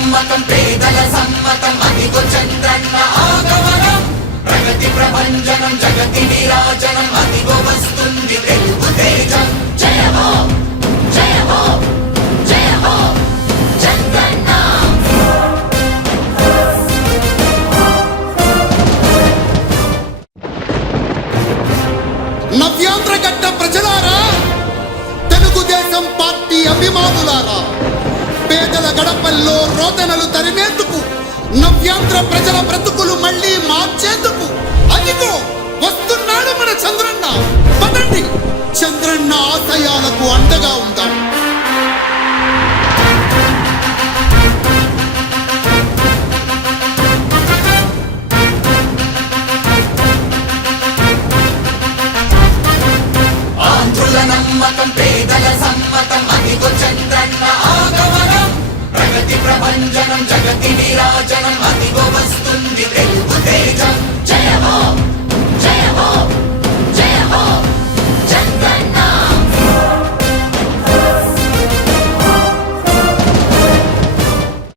సమ్మతం పేదల సమ్మతం అదిగో చంద్రన్న ఆగమనం. ప్రగతి ప్రభంజనం జగతి విరాజనం పేదల రోదనలు తరిమేందుకు నవ్యాంధ్ర ప్రజల బ్రతుకులు మళ్ళీ మార్చేందుకు. అదిగో వస్తున్నాడు మన చంద్రన్న. పదండి చంద్రన్న ఆశయాలకు అండగా ఉందాం. ఆంధ్రుల నమ్మకం పేదల సమ్మతం అదిగో చంద్రన్న ఆగమనం జగతి విరాజ